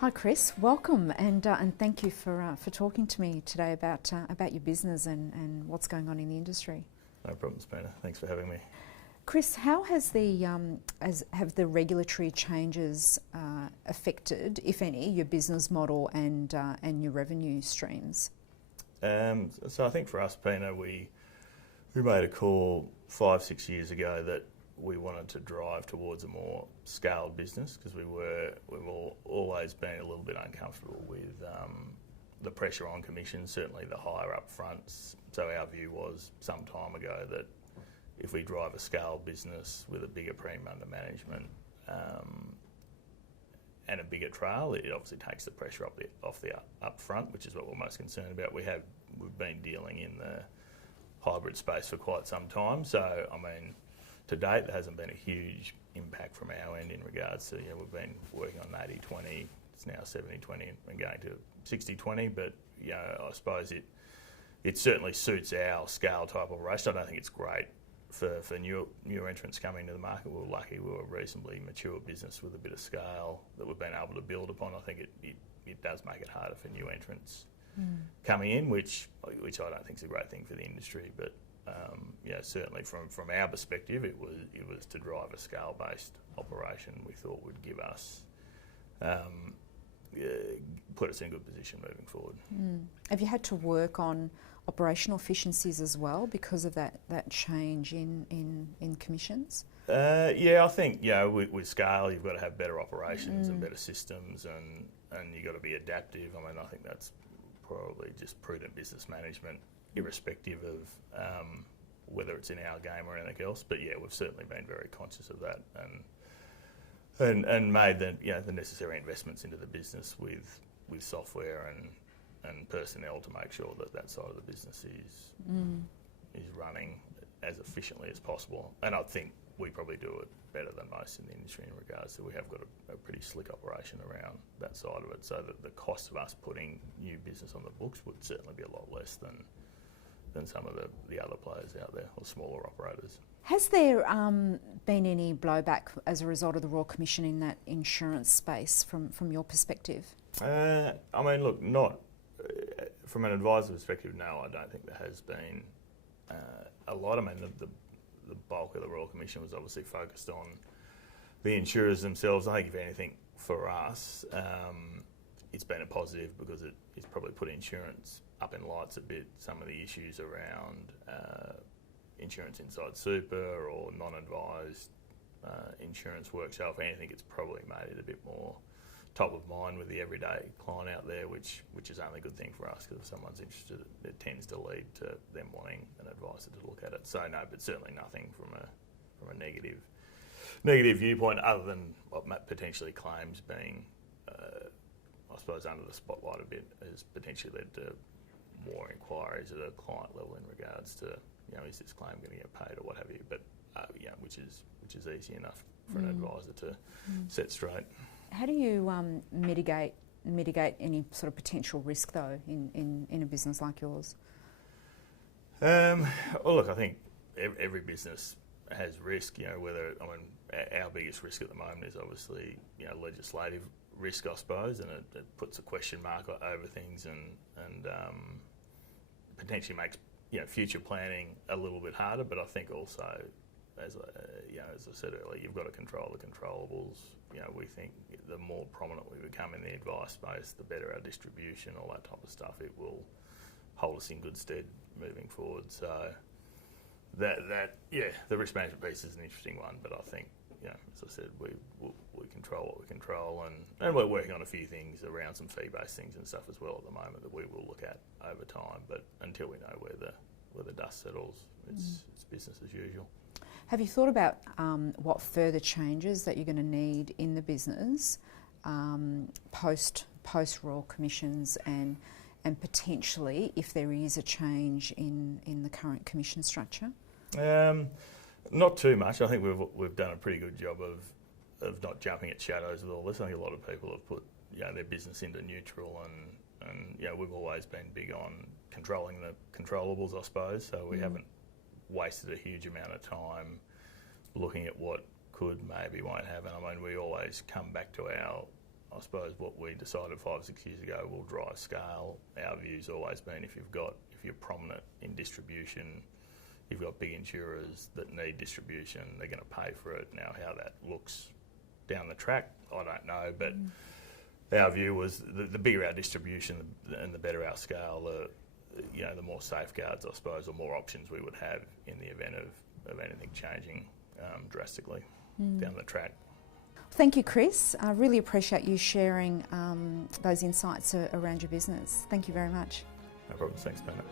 Hi, Kris. Welcome, and thank you for talking to me today about your business and what's going on in the industry. No problems, Peter. Thanks for having me. Kris, how has have the regulatory changes affected, if any, your business model and your revenue streams? So I think for us, Pina, we made a call 5-6 years ago that we wanted to drive towards a more scaled business because we've always been a little bit uncomfortable with the pressure on commissions, certainly the higher up fronts. So our view was some time ago that if we drive a scaled business with a bigger premium under management and a bigger trail, it obviously takes the pressure off the up front, which is what we're most concerned about. We've been dealing in the hybrid space for quite some time. So, I mean, to date, there hasn't been a huge impact from our end in regards to, we've been working on 80-20, it's now 70-20 and going to 60-20, but, I suppose it certainly suits our scale type operation. I don't think it's great for new entrants coming to the market. We're lucky we're a reasonably mature business with a bit of scale that we've been able to build upon. I think it does make it harder for new entrants coming in, which I don't think is a great thing for the industry, but certainly from our perspective, it was to drive a scale-based operation we thought would give us, put us in a good position moving forward. Have you had to work on operational efficiencies as well because of that change in commissions? I think with scale, you've got to have better operations and better systems, and you've got to be adaptive. I mean, I think that's probably just prudent business management, irrespective of whether it's in our game or anything else. But we've certainly been very conscious of that and made the necessary investments into the business with software and personnel to make sure that side of the business is running as efficiently as possible. And I think we probably do it better than most in the industry in regards to we have got a pretty slick operation around that side of it, so that the cost of us putting new business on the books would certainly be a lot less than some of the other players out there or smaller operators. Has there been any blowback as a result of the Royal Commission in that insurance space from your perspective? I mean, look, not from an advisor perspective, no, I don't think there has been a lot. I mean, the bulk of the Royal Commission was obviously focused on the insurers themselves. I think if anything for us, it's been a positive because it's probably put insurance up in lights a bit. Some of the issues around insurance inside super or non-advised insurance work. So if anything, it's probably made it a bit more top of mind with the everyday client out there, which is only a good thing for us, because if someone's interested, it tends to lead to them wanting an advisor to look at it. So no, but certainly nothing from a negative viewpoint, other than what potentially claims being, I suppose, under the spotlight a bit, has potentially led to more inquiries at a client level in regards to, is this claim going to get paid or what have you? But which is easy enough for an advisor to set straight. How do you mitigate any sort of potential risk though in a business like yours? Well, look, I think every business has risk. Our biggest risk at the moment is obviously legislative risk, I suppose, and it puts a question mark over things and potentially makes future planning a little bit harder. But I think also, as I said earlier, you've got to control the controllables. We think the more prominent we become in the advice space, the better our distribution, all that type of stuff. It will hold us in good stead moving forward. So the risk management piece is an interesting one, but I think, as I said, we control what we control, and we're working on a few things around some fee-based things and stuff as well at the moment that we will look at over time. But until we know where the dust settles, it's business as usual. Have you thought about what further changes that you're going to need in the business post Royal Commissions and potentially if there is a change in the current commission structure? Not too much. I think we've done a pretty good job of not jumping at shadows with all this. I think a lot of people have put their business into neutral, and we've always been big on controlling the controllables, I suppose. So we haven't wasted a huge amount of time looking at what could, maybe, won't happen. I mean, we always come back to our I suppose what we decided 5 or 6 years ago will drive scale. Our view's always been if you're prominent in distribution, you've got big insurers that need distribution, they're going to pay for it. Now, how that looks down the track, I don't know, but our view was the bigger our distribution and the better our scale, the more safeguards, I suppose, or more options we would have in the event of anything changing drastically down the track. Thank you, Kris. I really appreciate you sharing those insights around your business. Thank you very much. No problem. Thanks, Bennett.